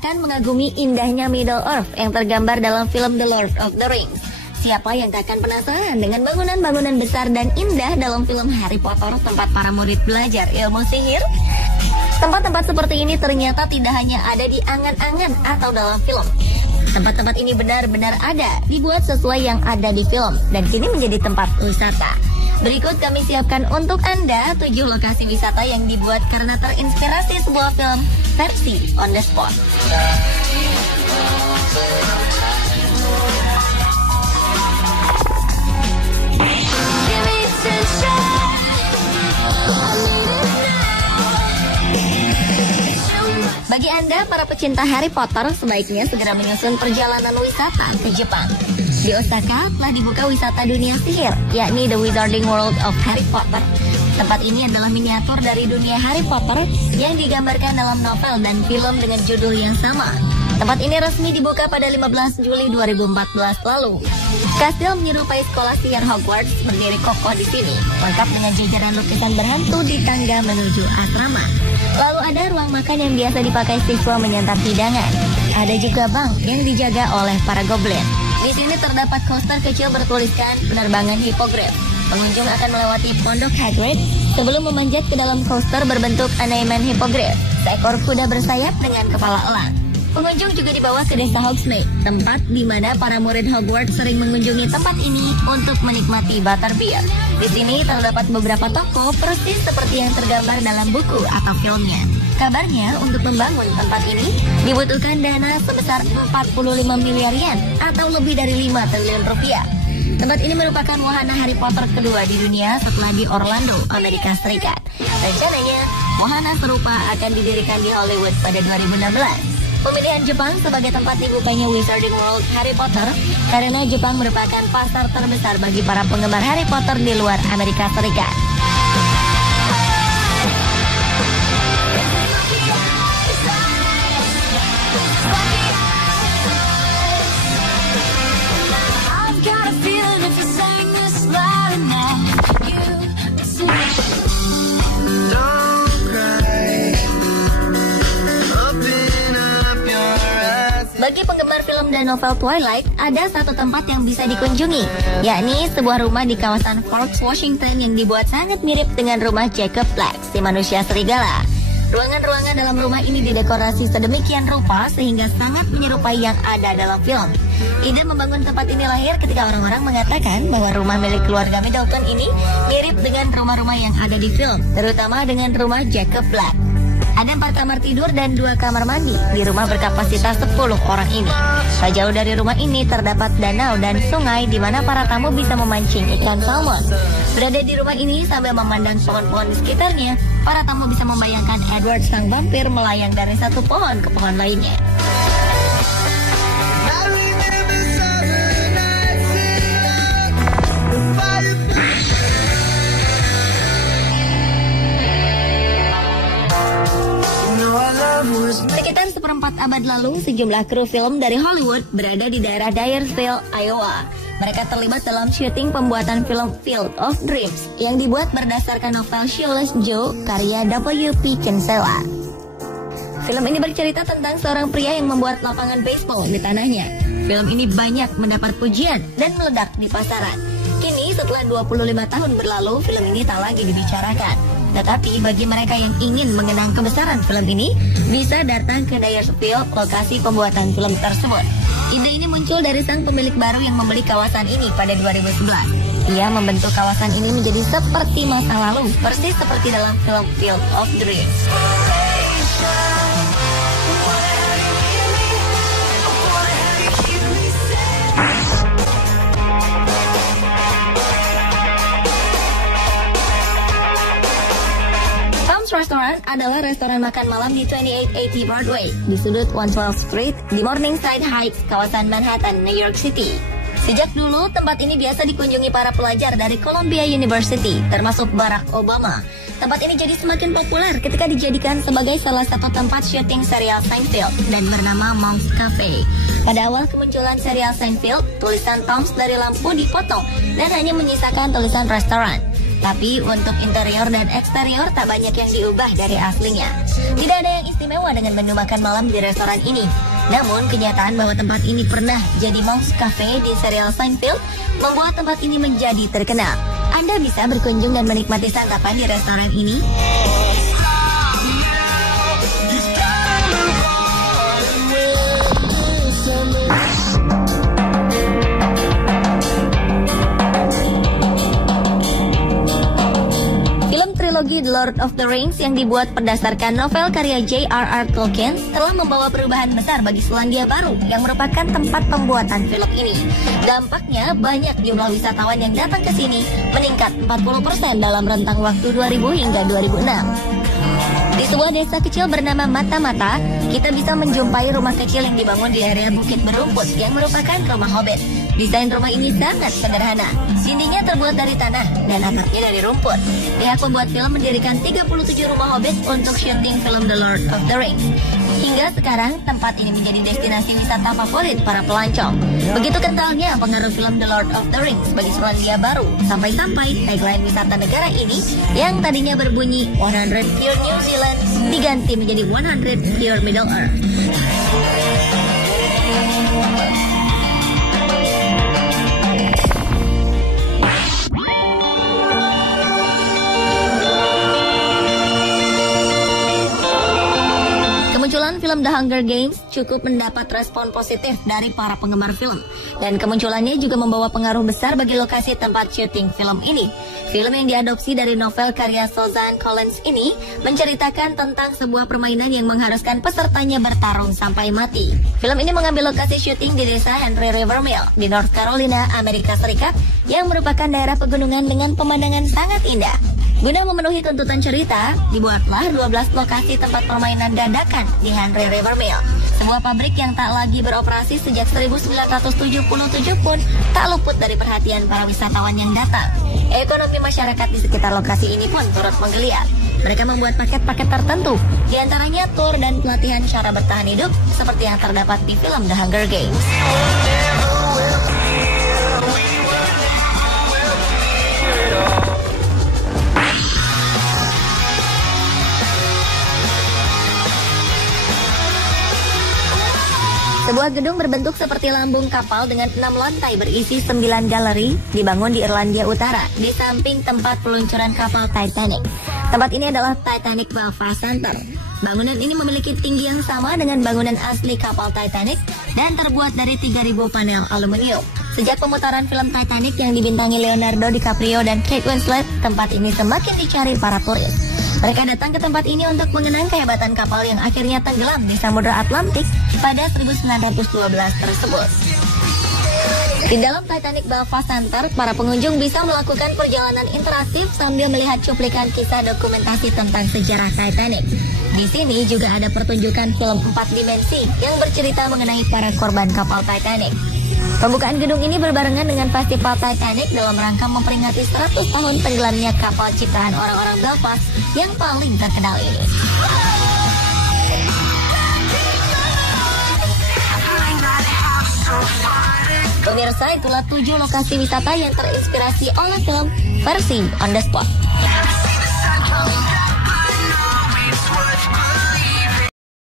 akan mengagumi indahnya Middle Earth yang tergambar dalam film The Lord of the Rings. Siapa yang tak akan penasaran dengan bangunan-bangunan besar dan indah dalam film Harry Potter, tempat para murid belajar ilmu sihir? Tempat-tempat seperti ini ternyata tidak hanya ada di angan-angan atau dalam film. Tempat-tempat ini benar-benar ada, dibuat sesuai yang ada di film, dan kini menjadi tempat wisata. Berikut kami siapkan untuk Anda 7 lokasi wisata yang dibuat karena terinspirasi sebuah film versi on the spot. Bagi Anda para pecinta Harry Potter, sebaiknya segera menyusun perjalanan wisata ke Jepang. Di Osaka telah dibuka wisata dunia sihir, yakni The Wizarding World of Harry Potter. Tempat ini adalah miniatur dari dunia Harry Potter yang digambarkan dalam novel dan film dengan judul yang sama. Tempat ini resmi dibuka pada 15 Juli 2014 lalu. Kastil menyerupai sekolah sihir Hogwarts berdiri kokoh di sini, lengkap dengan jajaran lukisan berhantu di tangga menuju asrama. Lalu ada ruang makan yang biasa dipakai siswa menyantap hidangan. Ada juga bank yang dijaga oleh para goblin. Di sini terdapat coaster kecil bertuliskan penerbangan hipogrif. Pengunjung akan melewati pondok Hagrid sebelum memanjat ke dalam coaster berbentuk Anaiman hipogrif, seekor kuda bersayap dengan kepala elang. Pengunjung juga dibawa ke desa Hogsmeade, tempat di mana para murid Hogwarts sering mengunjungi tempat ini untuk menikmati butterbeer. Di sini terdapat beberapa toko persis seperti yang tergambar dalam buku atau filmnya. Kabarnya untuk membangun tempat ini dibutuhkan dana sebesar 45 miliar yen atau lebih dari 5 triliun rupiah. Tempat ini merupakan wahana Harry Potter kedua di dunia setelah di Orlando, Amerika Serikat. Rencananya, wahana serupa akan didirikan di Hollywood pada 2016. Pemilihan Jepang sebagai tempat dibukanya Wizarding World Harry Potter karena Jepang merupakan pasar terbesar bagi para penggemar Harry Potter di luar Amerika Serikat. Bagi penggemar film dan novel Twilight, ada satu tempat yang bisa dikunjungi, yakni sebuah rumah di kawasan Forks, Washington yang dibuat sangat mirip dengan rumah Jacob Black, si manusia serigala. Ruangan-ruangan dalam rumah ini didekorasi sedemikian rupa sehingga sangat menyerupai yang ada dalam film. Ide membangun tempat ini lahir ketika orang-orang mengatakan bahwa rumah milik keluarga Middleton ini mirip dengan rumah-rumah yang ada di film, terutama dengan rumah Jacob Black. Ada 4 kamar tidur dan 2 kamar mandi di rumah berkapasitas 10 orang ini. Tak jauh dari rumah ini terdapat danau dan sungai di mana para tamu bisa memancing ikan salmon. Berada di rumah ini sambil memandang pohon-pohon di sekitarnya, para tamu bisa membayangkan Edward sang vampir melayang dari satu pohon ke pohon lainnya. Sekitar seperempat abad lalu, sejumlah kru film dari Hollywood berada di daerah Dyersville, Iowa. Mereka terlibat dalam syuting pembuatan film Field of Dreams yang dibuat berdasarkan novel Shoeless Joe karya W.P. Kinsella. Film ini bercerita tentang seorang pria yang membuat lapangan baseball di tanahnya. Film ini banyak mendapat pujian dan meledak di pasaran. Kini setelah 25 tahun berlalu, film ini tak lagi dibicarakan. Tetapi bagi mereka yang ingin mengenang kebesaran film ini, bisa datang ke Dyersville, lokasi pembuatan film tersebut. Ide ini muncul dari sang pemilik baru yang membeli kawasan ini pada 2011. Ia membentuk kawasan ini menjadi seperti masa lalu, persis seperti dalam film Field of Dreams. Restaurant adalah restoran makan malam di 2880 Broadway di sudut 112th Street di Morningside Heights, kawasan Manhattan, New York City. Sejak dulu, tempat ini biasa dikunjungi para pelajar dari Columbia University, termasuk Barack Obama. Tempat ini jadi semakin populer ketika dijadikan sebagai salah satu tempat syuting serial Seinfeld dan bernama Mom's Cafe. Pada awal kemunculan serial Seinfeld, tulisan Tom's dari lampu dipotong dan hanya menyisakan tulisan restoran. Tapi untuk interior dan eksterior tak banyak yang diubah dari aslinya. Tidak ada yang istimewa dengan menu makan malam di restoran ini. Namun kenyataan bahwa tempat ini pernah jadi Mouse Cafe di serial Seinfeld membuat tempat ini menjadi terkenal. Anda bisa berkunjung dan menikmati santapan di restoran ini. Trilogi The Lord of the Rings yang dibuat berdasarkan novel karya J.R.R. Tolkien telah membawa perubahan besar bagi Selandia Baru yang merupakan tempat pembuatan film ini. Dampaknya banyak jumlah wisatawan yang datang ke sini meningkat 40% dalam rentang waktu 2000 hingga 2006. Di sebuah desa kecil bernama Mata-Mata, kita bisa menjumpai rumah kecil yang dibangun di area bukit berumput yang merupakan rumah hobbit. Desain rumah ini sangat sederhana. Dindingnya terbuat dari tanah dan atapnya dari rumput. Pihak pembuat film mendirikan 37 rumah hobbit untuk syuting film The Lord of the Rings. Hingga sekarang, tempat ini menjadi destinasi wisata favorit para pelancong. Begitu kentalnya pengaruh film The Lord of the Rings bagi Selandia Baru, sampai-sampai tagline wisata negara ini yang tadinya berbunyi 100 Pure New Zealand diganti menjadi 100 Pure Middle Earth. Kemunculan film The Hunger Games cukup mendapat respon positif dari para penggemar film. Dan kemunculannya juga membawa pengaruh besar bagi lokasi tempat syuting film ini. Film yang diadopsi dari novel karya Suzanne Collins ini menceritakan tentang sebuah permainan yang mengharuskan pesertanya bertarung sampai mati. Film ini mengambil lokasi syuting di desa Henry River Mill di North Carolina, Amerika Serikat, yang merupakan daerah pegunungan dengan pemandangan sangat indah. Guna memenuhi tuntutan cerita, dibuatlah 12 lokasi tempat permainan dadakan di Henry River Mill. Sebuah pabrik yang tak lagi beroperasi sejak 1977 pun tak luput dari perhatian para wisatawan yang datang. Ekonomi masyarakat di sekitar lokasi ini pun turut menggeliat. Mereka membuat paket-paket tertentu, diantaranya tur dan pelatihan cara bertahan hidup seperti yang terdapat di film The Hunger Games. Sebuah gedung berbentuk seperti lambung kapal dengan 6 lantai berisi 9 galeri dibangun di Irlandia Utara di samping tempat peluncuran kapal Titanic. Tempat ini adalah Titanic Belfast Center. Bangunan ini memiliki tinggi yang sama dengan bangunan asli kapal Titanic dan terbuat dari 3.000 panel aluminium. Sejak pemutaran film Titanic yang dibintangi Leonardo DiCaprio dan Kate Winslet, tempat ini semakin dicari para turis. Mereka datang ke tempat ini untuk mengenang kehebatan kapal yang akhirnya tenggelam di Samudra Atlantik pada 1912 tersebut. Di dalam Titanic Belfast Center, para pengunjung bisa melakukan perjalanan interaktif sambil melihat cuplikan kisah dokumentasi tentang sejarah Titanic. Di sini juga ada pertunjukan film 4 dimensi yang bercerita mengenai para korban kapal Titanic. Pembukaan gedung ini berbarengan dengan Festival Titanic dalam rangka memperingati 100 tahun tenggelamnya kapal ciptaan orang-orang Belfast yang paling terkenal ini. Pemirsa, itulah 7 lokasi wisata yang terinspirasi oleh film versi On the Spot.